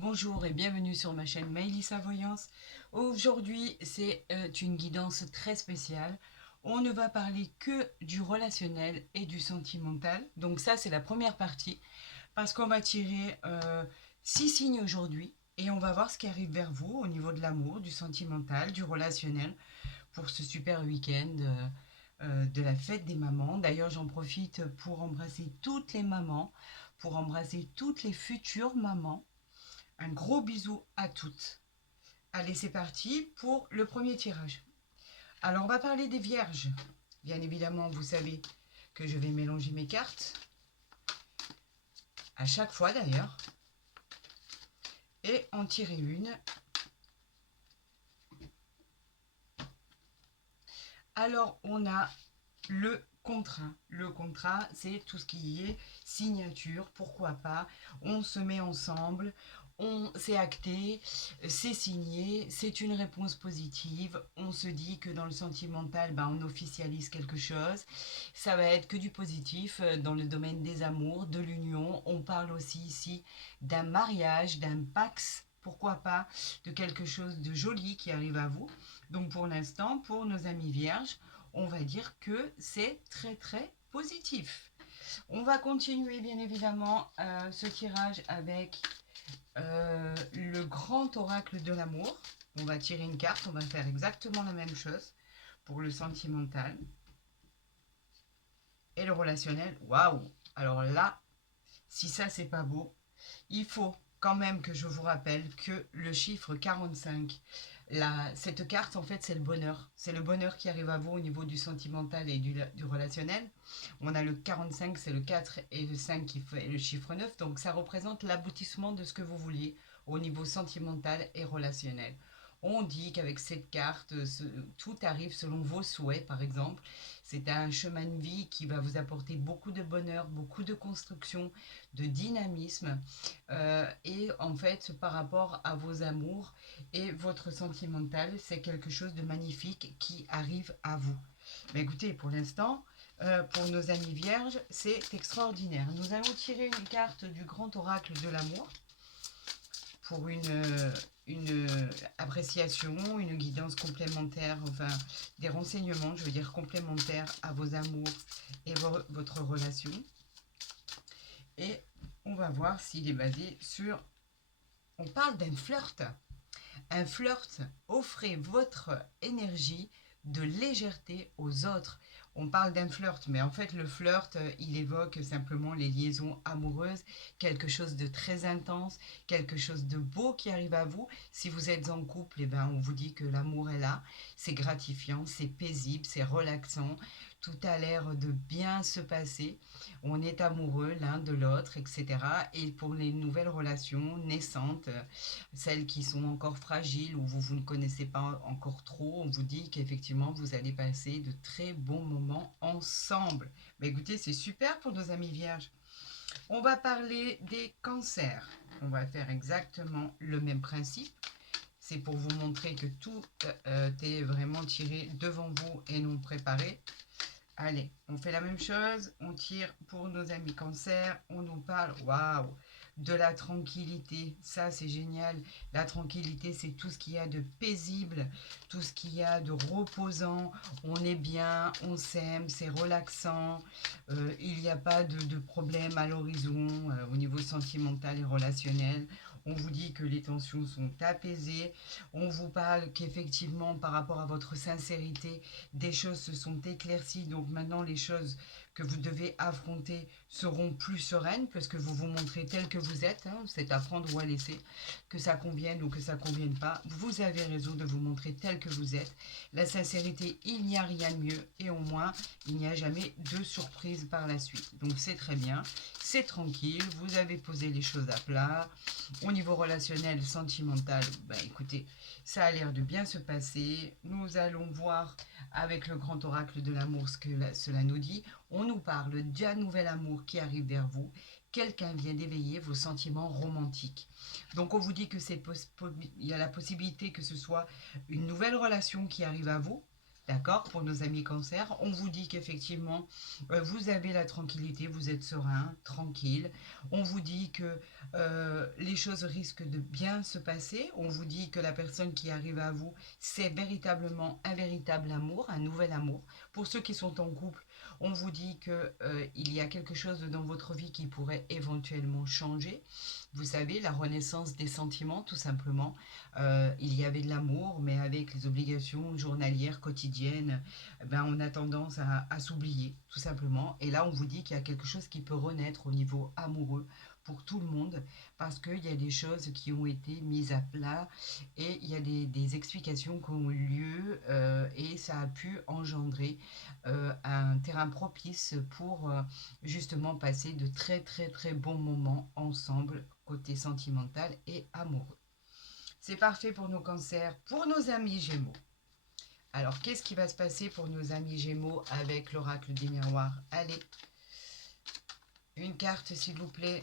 Bonjour et bienvenue sur ma chaîne Maëlys Voyance. Aujourd'hui, c'est une guidance très spéciale. On ne va parler que du relationnel et du sentimental. Donc ça, c'est la première partie parce qu'on va tirer 6 signes aujourd'hui et on va voir ce qui arrive vers vous au niveau de l'amour, du sentimental, du relationnel pour ce super week-end de la fête des mamans. D'ailleurs, j'en profite pour embrasser toutes les mamans, pour embrasser toutes les futures mamans. Un gros bisou à toutes. Allez, c'est parti pour le premier tirage. Alors, on va parler des vierges. Bien évidemment, vous savez que je vais mélanger mes cartes, à chaque fois d'ailleurs, et en tirer une. Alors, on a le contrat. Le contrat, c'est tout ce qui est signature, pourquoi pas. On se met ensemble, c'est acté, c'est signé, c'est une réponse positive. On se dit que dans le sentimental, on officialise quelque chose. Ça va être que du positif dans le domaine des amours, de l'union. On parle aussi ici d'un mariage, d'un pax. Pourquoi pas de quelque chose de joli qui arrive à vous. Donc pour l'instant, pour nos amis vierges, on va dire que c'est très très positif. On va continuer bien évidemment ce tirage avec le grand oracle de l'amour. On va tirer une carte, on va faire exactement la même chose pour le sentimental. Et le relationnel, waouh! Alors là, si ça c'est pas beau, il faut quand même que je vous rappelle que le chiffre 45, cette carte en fait c'est le bonheur. C'est le bonheur qui arrive à vous au niveau du sentimental et du relationnel. On a le 45, c'est le 4 et le 5 qui fait le chiffre 9. Donc ça représente l'aboutissement de ce que vous vouliez au niveau sentimental et relationnel. On dit qu'avec cette carte, tout arrive selon vos souhaits, par exemple. C'est un chemin de vie qui va vous apporter beaucoup de bonheur, beaucoup de construction, de dynamisme. Et en fait, par rapport à vos amours et votre sentimental, c'est quelque chose de magnifique qui arrive à vous. Mais écoutez, pour l'instant, pour nos amis vierges, c'est extraordinaire. Nous allons tirer une carte du grand oracle de l'amour pour une appréciation, une guidance complémentaire, enfin des renseignements, je veux dire complémentaires à vos amours et votre relation. Et on va voir s'il est basé sur... On parle d'un flirt. Un flirt, offrez votre énergie de légèreté aux autres. On parle d'un flirt, mais en fait le flirt, il évoque simplement les liaisons amoureuses, quelque chose de très intense, quelque chose de beau qui arrive à vous. Si vous êtes en couple, on vous dit que l'amour est là, c'est gratifiant, c'est paisible, c'est relaxant, tout a l'air de bien se passer, on est amoureux l'un de l'autre, etc. Et pour les nouvelles relations naissantes, celles qui sont encore fragiles ou vous ne connaissez pas encore trop, on vous dit qu'effectivement vous allez passer de très bons moments ensemble. Mais écoutez, c'est super pour nos amis vierges. On va parler des cancers. On va faire exactement le même principe. C'est pour vous montrer que tout est vraiment tiré devant vous et non préparé. Allez, on fait la même chose, on tire pour nos amis cancer, on nous parle, waouh, de la tranquillité, ça c'est génial. La tranquillité, c'est tout ce qu'il y a de paisible, tout ce qu'il y a de reposant, on est bien, on s'aime, c'est relaxant, il n'y a pas de problème à l'horizon au niveau sentimental et relationnel. On vous dit que les tensions sont apaisées, on vous parle qu'effectivement par rapport à votre sincérité, des choses se sont éclaircies, donc maintenant les choses que vous devez affronter seront plus sereines parce que vous vous montrez tel que vous êtes, hein, c'est à prendre ou à laisser, que ça convienne ou que ça convienne pas, vous avez raison de vous montrer tel que vous êtes. La sincérité, il n'y a rien de mieux et au moins il n'y a jamais de surprise par la suite. Donc c'est très bien, c'est tranquille, vous avez posé les choses à plat. Au niveau relationnel, sentimental, écoutez, ça a l'air de bien se passer. Nous allons voir avec le grand oracle de l'amour ce que cela nous dit. On nous parle d'un nouvel amour qui arrive vers vous. Quelqu'un vient d'éveiller vos sentiments romantiques. Donc on vous dit que il y a la possibilité que ce soit une nouvelle relation qui arrive à vous. D'accord? Pour nos amis cancer, on vous dit qu'effectivement, vous avez la tranquillité, vous êtes serein, tranquille. On vous dit que les choses risquent de bien se passer. On vous dit que la personne qui arrive à vous, c'est véritablement un véritable amour, un nouvel amour. Pour ceux qui sont en couple, on vous dit que il y a quelque chose dans votre vie qui pourrait éventuellement changer. Vous savez, la renaissance des sentiments, tout simplement. Il y avait de l'amour, mais avec les obligations journalières, quotidiennes, ben, on a tendance à s'oublier, tout simplement. Et là, on vous dit qu'il y a quelque chose qui peut renaître au niveau amoureux pour tout le monde, parce qu'il y a des choses qui ont été mises à plat et il y a des explications qui ont eu lieu et ça a pu engendrer un terrain propice pour justement passer de très très très bons moments ensemble, côté sentimental et amoureux. C'est parfait pour nos cancers, pour nos amis Gémeaux. Alors, qu'est-ce qui va se passer pour nos amis Gémeaux avec l'oracle des miroirs? Allez, une carte s'il vous plaît.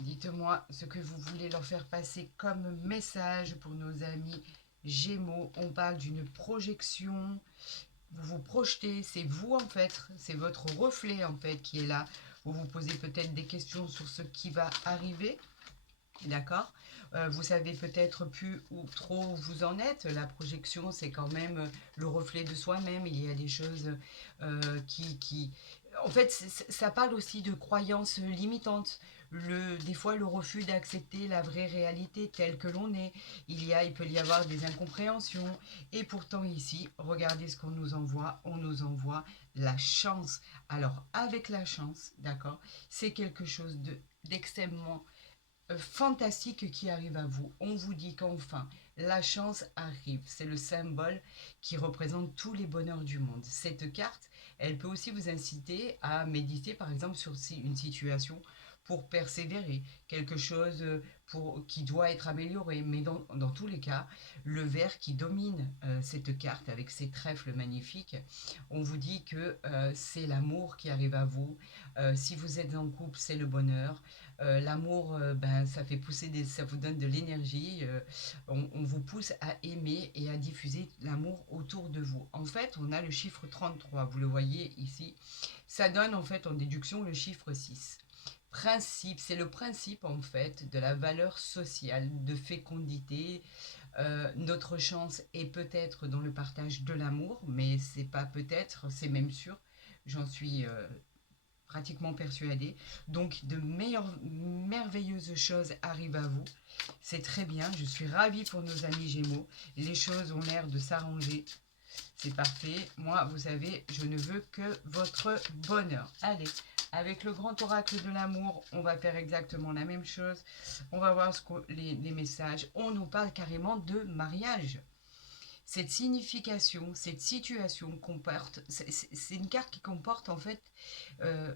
Dites-moi ce que vous voulez leur faire passer comme message pour nos amis Gémeaux. On parle d'une projection. Vous vous projetez, c'est vous en fait, c'est votre reflet en fait qui est là. Vous vous posez peut-être des questions sur ce qui va arriver. D'accord. Vous savez peut-être plus où trop vous en êtes. La projection, c'est quand même le reflet de soi-même. Il y a des choses qui... En fait, ça parle aussi de croyances limitantes. Des fois, le refus d'accepter la vraie réalité telle que l'on est. Il peut y avoir des incompréhensions. Et pourtant, ici, regardez ce qu'on nous envoie. On nous envoie la chance. Alors, avec la chance, d'accord, c'est quelque chose d'extrêmement fantastique qui arrive à vous. On vous dit qu'enfin, la chance arrive. C'est le symbole qui représente tous les bonheurs du monde. Cette carte, elle peut aussi vous inciter à méditer, par exemple, sur une situation pour persévérer, quelque chose qui doit être amélioré. Mais dans tous les cas, le vert qui domine cette carte avec ses trèfles magnifiques, on vous dit que c'est l'amour qui arrive à vous. Si vous êtes en couple, c'est le bonheur. L'amour, ben, ça fait pousser ça vous donne de l'énergie. On vous pousse à aimer et à diffuser l'amour autour de vous. En fait, on a le chiffre 33, vous le voyez ici. Ça donne en fait en déduction le chiffre 6. Principe, c'est le principe en fait de la valeur sociale, de fécondité. Notre chance est peut-être dans le partage de l'amour, mais c'est pas peut-être, c'est même sûr. J'en suis pratiquement persuadée. Donc de merveilleuses choses arrivent à vous. C'est très bien, je suis ravie pour nos amis Gémeaux. Les choses ont l'air de s'arranger. C'est parfait. Moi, vous savez, je ne veux que votre bonheur. Allez, avec le grand oracle de l'amour, on va faire exactement la même chose. On va voir les messages. On nous parle carrément de mariage. Cette signification, cette situation comporte, c'est une carte qui comporte en fait euh,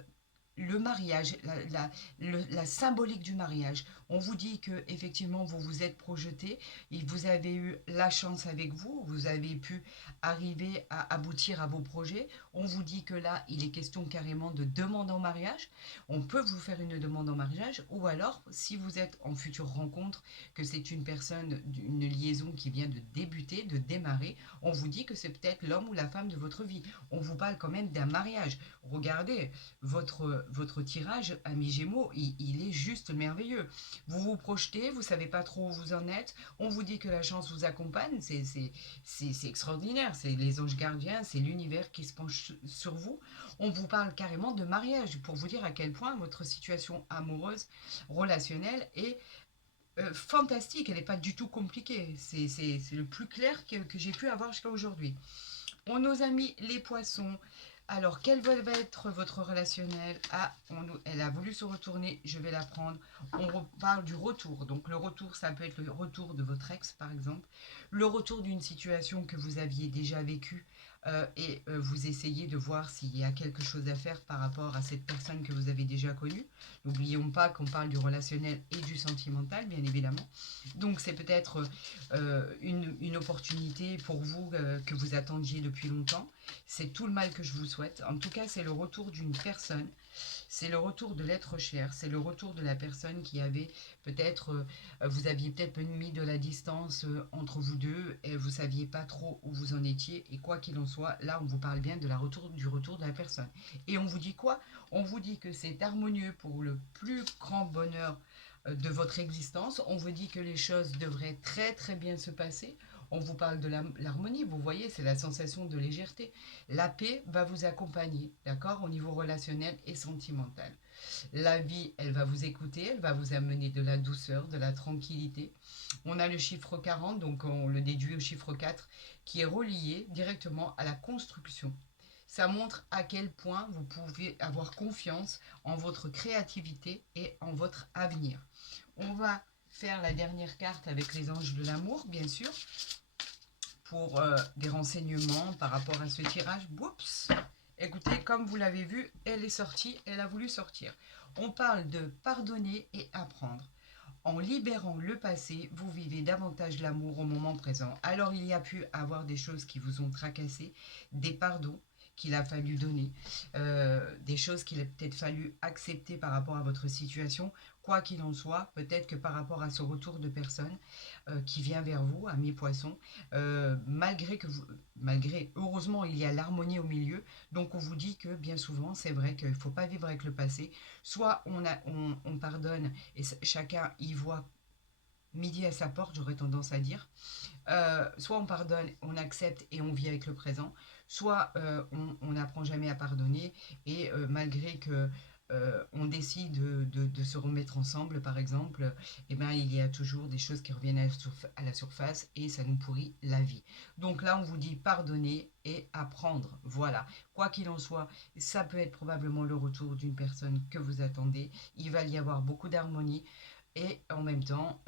le mariage, la symbolique du mariage. On vous dit que effectivement vous vous êtes projeté et vous avez eu la chance avec vous, vous avez pu arriver à aboutir à vos projets. On vous dit que là, il est question carrément de demande en mariage. On peut vous faire une demande en mariage ou alors, si vous êtes en future rencontre, que c'est une personne, une liaison qui vient de débuter, de démarrer, on vous dit que c'est peut-être l'homme ou la femme de votre vie. On vous parle quand même d'un mariage. Regardez, votre tirage, ami Gémeaux, il est juste merveilleux. Vous vous projetez, vous savez pas trop où vous en êtes, on vous dit que la chance vous accompagne, c'est extraordinaire, c'est les anges gardiens, c'est l'univers qui se penche sur vous. On vous parle carrément de mariage pour vous dire à quel point votre situation amoureuse, relationnelle est fantastique, elle n'est pas du tout compliquée. C'est le plus clair que j'ai pu avoir jusqu'à aujourd'hui. On nous a mis les poissons. Alors, quel va être votre relationnel? Ah, elle a voulu se retourner, je vais la prendre. On parle du retour. Donc, le retour, ça peut être le retour de votre ex, par exemple. Le retour d'une situation que vous aviez déjà vécue et vous essayez de voir s'il y a quelque chose à faire par rapport à cette personne que vous avez déjà connue. N'oublions pas qu'on parle du relationnel et du sentimental, bien évidemment. Donc, c'est peut-être une opportunité pour vous que vous attendiez depuis longtemps. C'est tout le mal que je vous souhaite. En tout cas, c'est le retour d'une personne C'est le retour de l'être cher, c'est le retour de la personne qui avait peut-être, vous aviez peut-être mis de la distance entre vous deux et vous saviez pas trop où vous en étiez. Et quoi qu'il en soit, là on vous parle bien de du retour de la personne. Et on vous dit quoi? On vous dit que c'est harmonieux pour le plus grand bonheur de votre existence. On vous dit que les choses devraient très très bien se passer. On vous parle de l'harmonie, vous voyez, c'est la sensation de légèreté. La paix va vous accompagner, d'accord, au niveau relationnel et sentimental. La vie, elle va vous écouter, elle va vous amener de la douceur, de la tranquillité. On a le chiffre 40, donc on le déduit au chiffre 4, qui est relié directement à la construction. Ça montre à quel point vous pouvez avoir confiance en votre créativité et en votre avenir. On va faire la dernière carte avec les anges de l'amour, bien sûr, pour des renseignements par rapport à ce tirage. Oups. Écoutez, comme vous l'avez vu, elle est sortie, elle a voulu sortir. On parle de pardonner et apprendre. En libérant le passé, vous vivez davantage l'amour au moment présent. Alors il y a pu avoir des choses qui vous ont tracassé, des pardons qu'il a fallu donner, des choses qu'il a peut-être fallu accepter par rapport à votre situation. Quoi qu'il en soit, peut-être que par rapport à ce retour de personne qui vient vers vous, amis poissons, heureusement, il y a l'harmonie au milieu. Donc on vous dit que bien souvent, c'est vrai qu'il ne faut pas vivre avec le passé. Soit on pardonne et chacun y voit midi à sa porte, j'aurais tendance à dire. Soit on pardonne, on accepte et on vit avec le présent, soit on n'apprend jamais à pardonner et malgré que on décide de se remettre ensemble, par exemple, eh ben, il y a toujours des choses qui reviennent à la surface et ça nous pourrit la vie. Donc là, on vous dit pardonner et apprendre. Voilà. Quoi qu'il en soit, ça peut être probablement le retour d'une personne que vous attendez. Il va y avoir beaucoup d'harmonie et en même temps,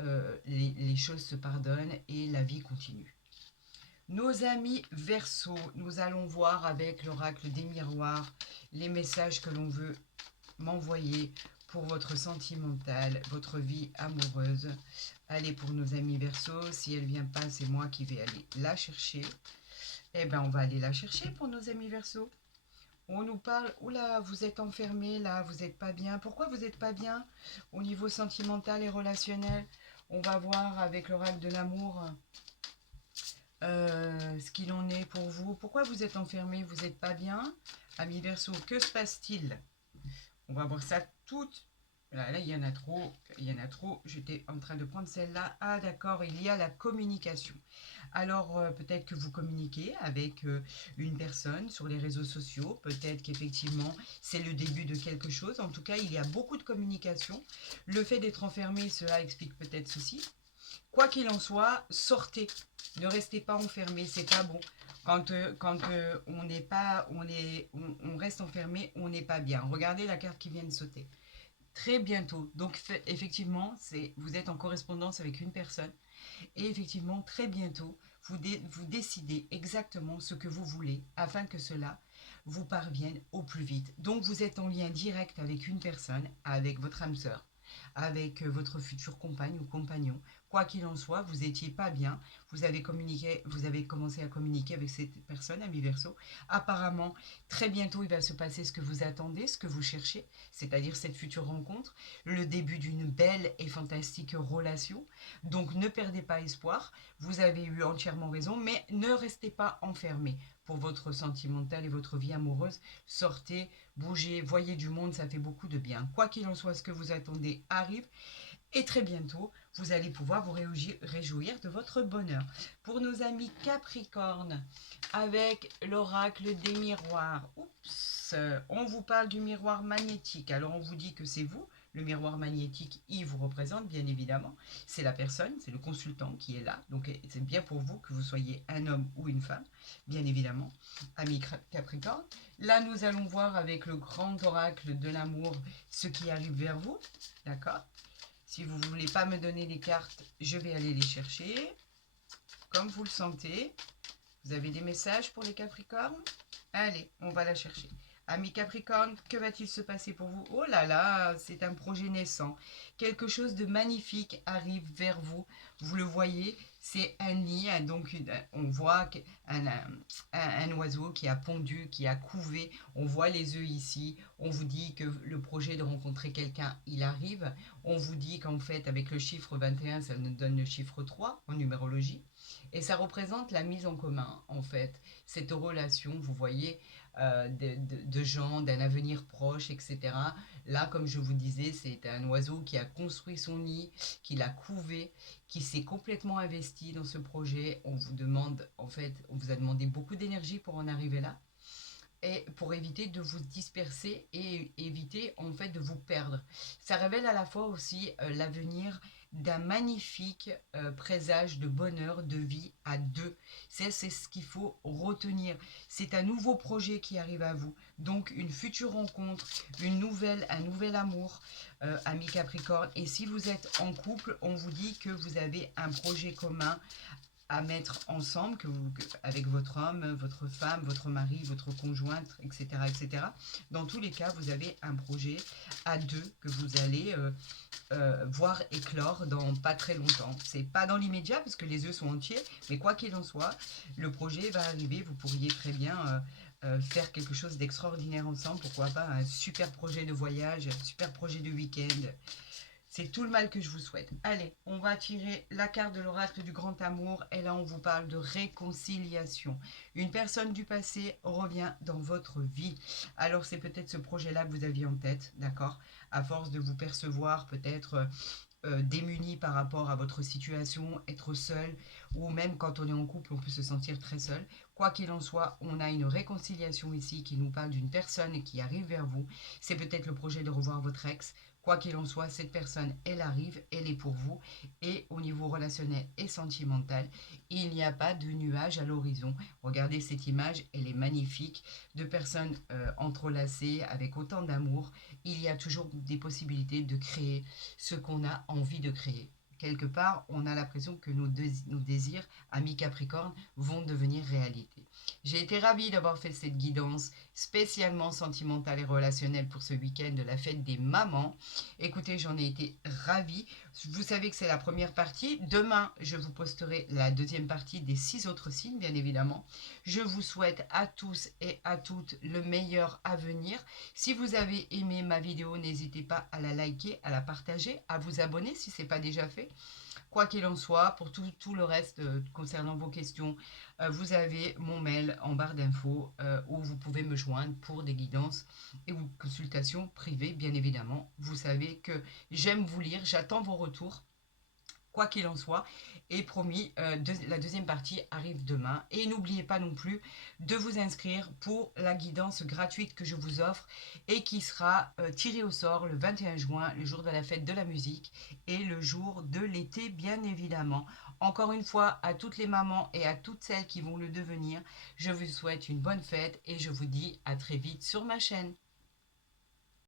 les choses se pardonnent et la vie continue. Nos amis Verseau, nous allons voir avec l'oracle des miroirs les messages que l'on veut m'envoyer pour votre sentimental, votre vie amoureuse. Allez, pour nos amis Verseau, si elle vient pas, c'est moi qui vais aller la chercher. Eh bien, on va aller la chercher pour nos amis Verseau. On nous parle, oula, vous êtes enfermé là, vous n'êtes pas bien. Pourquoi vous n'êtes pas bien au niveau sentimental et relationnel? On va voir avec l'oracle de l'amour ce qu'il en est pour vous. Pourquoi vous êtes enfermé, vous n'êtes pas bien? Ami Verseau, que se passe-t-il? On va voir ça toutes. Là, il y en a trop, il y en a trop. J'étais en train de prendre celle-là. Ah d'accord, il y a la communication. Alors peut-être que vous communiquez avec une personne sur les réseaux sociaux. Peut-être qu'effectivement c'est le début de quelque chose. En tout cas, il y a beaucoup de communication. Le fait d'être enfermé, cela explique peut-être ceci. Quoi qu'il en soit, sortez. Ne restez pas enfermé, c'est pas bon. Quand on n'est pas, on reste enfermé, on n'est pas bien. Regardez la carte qui vient de sauter. Très bientôt. Donc effectivement, vous êtes en correspondance avec une personne. Et effectivement, très bientôt, vous décidez exactement ce que vous voulez afin que cela vous parvienne au plus vite. Donc vous êtes en lien direct avec une personne, avec votre âme sœur, avec votre future compagne ou compagnon. Quoi qu'il en soit, vous n'étiez pas bien, vous avez commencé à communiquer avec cette personne, ami Verseau. Apparemment, très bientôt, il va se passer ce que vous attendez, ce que vous cherchez, c'est-à-dire cette future rencontre, le début d'une belle et fantastique relation. Donc ne perdez pas espoir, vous avez eu entièrement raison, mais ne restez pas enfermé pour votre sentimental et votre vie amoureuse. Sortez, bougez, voyez du monde, ça fait beaucoup de bien. Quoi qu'il en soit, ce que vous attendez arrive. Et très bientôt, vous allez pouvoir vous réjouir de votre bonheur. Pour nos amis Capricorne, avec l'oracle des miroirs, oups, on vous parle du miroir magnétique. Alors on vous dit que c'est vous, le miroir magnétique, il vous représente bien évidemment. C'est la personne, c'est le consultant qui est là. Donc c'est bien pour vous que vous soyez un homme ou une femme, bien évidemment, ami Capricorne. Là, nous allons voir avec le grand oracle de l'amour ce qui arrive vers vous, d'accord? Si vous ne voulez pas me donner les cartes, je vais aller les chercher. Comme vous le sentez. Vous avez des messages pour les Capricornes? Allez, on va la chercher. Amis Capricorne, que va-t-il se passer pour vous? Oh là là, c'est un projet naissant. Quelque chose de magnifique arrive vers vous. Vous le voyez, C'est un nid, donc on voit un oiseau qui a pondu, qui a couvé. On voit les œufs ici. On vous dit que le projet de rencontrer quelqu'un, il arrive. On vous dit qu'en fait, avec le chiffre 21, ça nous donne le chiffre 3 en numérologie. Et ça représente la mise en commun, en fait. Cette relation, vous voyez, de gens, d'un avenir proche, etc. Là, comme je vous disais, c'est un oiseau qui a construit son nid, qui l'a couvé, qui s'est complètement investi dans ce projet. On vous demande, en fait, on vous a demandé beaucoup d'énergie pour en arriver là et pour éviter de vous disperser et éviter en fait de vous perdre. Ça révèle à la fois aussi l'avenir d'un magnifique présage de bonheur, de vie à deux. C'est ce qu'il faut retenir. C'est un nouveau projet qui arrive à vous. Donc une future rencontre, un nouvel amour, ami Capricorne. Et si vous êtes en couple, on vous dit que vous avez un projet commun à mettre ensemble avec votre homme, votre femme, votre mari, votre conjointe, etc., etc. Dans tous les cas, vous avez un projet à deux que vous allez voir éclore dans pas très longtemps. C'est pas dans l'immédiat parce que les œufs sont entiers, mais quoi qu'il en soit, le projet va arriver. Vous pourriez très bien faire quelque chose d'extraordinaire ensemble. Pourquoi pas un super projet de voyage, un super projet de week-end. C'est tout le mal que je vous souhaite. Allez, on va tirer la carte de l'oracle du grand amour et là on vous parle de réconciliation. Une personne du passé revient dans votre vie. Alors c'est peut-être ce projet-là que vous aviez en tête, d'accord? À force de vous percevoir peut-être démuni par rapport à votre situation, être seul, ou même quand on est en couple, on peut se sentir très seul. Quoi qu'il en soit, on a une réconciliation ici qui nous parle d'une personne qui arrive vers vous. C'est peut-être le projet de revoir votre ex. Quoi qu'il en soit, cette personne, elle arrive, elle est pour vous. Et au niveau relationnel et sentimental, il n'y a pas de nuage à l'horizon. Regardez cette image, elle est magnifique. De personnes entrelacées avec autant d'amour. Il y a toujours des possibilités de créer ce qu'on a envie de créer. Quelque part, on a l'impression que nos désirs, amis Capricorne, vont devenir réalité. J'ai été ravie d'avoir fait cette guidance spécialement sentimentale et relationnelle pour ce week-end de la fête des mamans. Écoutez, j'en ai été ravie. Vous savez que c'est la première partie. Demain, je vous posterai la deuxième partie des 6 autres signes, bien évidemment. Je vous souhaite à tous et à toutes le meilleur à venir. Si vous avez aimé ma vidéo, n'hésitez pas à la liker, à la partager, à vous abonner si ce n'est pas déjà fait. Quoi qu'il en soit, pour tout le reste concernant vos questions, vous avez mon mail en barre d'infos où vous pouvez me joindre pour des guidances et ou consultations privées, bien évidemment. Vous savez que j'aime vous lire, j'attends vos retours. Quoi qu'il en soit, et promis, la deuxième partie arrive demain. Et n'oubliez pas non plus de vous inscrire pour la guidance gratuite que je vous offre et qui sera tirée au sort le 21 juin, le jour de la fête de la musique et le jour de l'été, bien évidemment. Encore une fois, à toutes les mamans et à toutes celles qui vont le devenir, je vous souhaite une bonne fête et je vous dis à très vite sur ma chaîne.